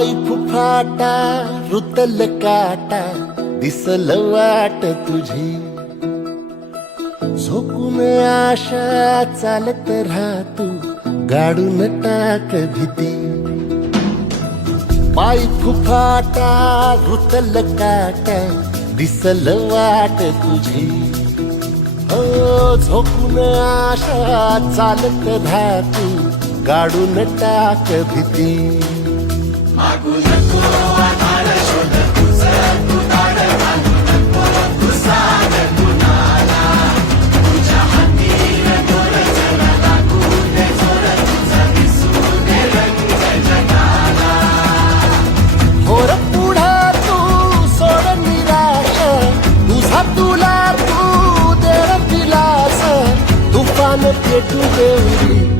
पाय फुफाटा रुतल काटा दिसल वाट तुझी झोकून आशा चालत राहतू गाडून टाक भीती पाय फुफाटा रुतल काटा दिसल वाट तुझी झोकून आशा चालत राहतू गाडून टाक भीती मागू नको आधार शोध तुझं तू दाड घालू नको तू साध कुणाला तुझ्या हातीन दोर जरा लागू दे जोर तुझा दिसू दे रंग जगाला होर पुढा तू सोड निराश तुझा तुला तू दे दिलास तुफान पेटू देवरी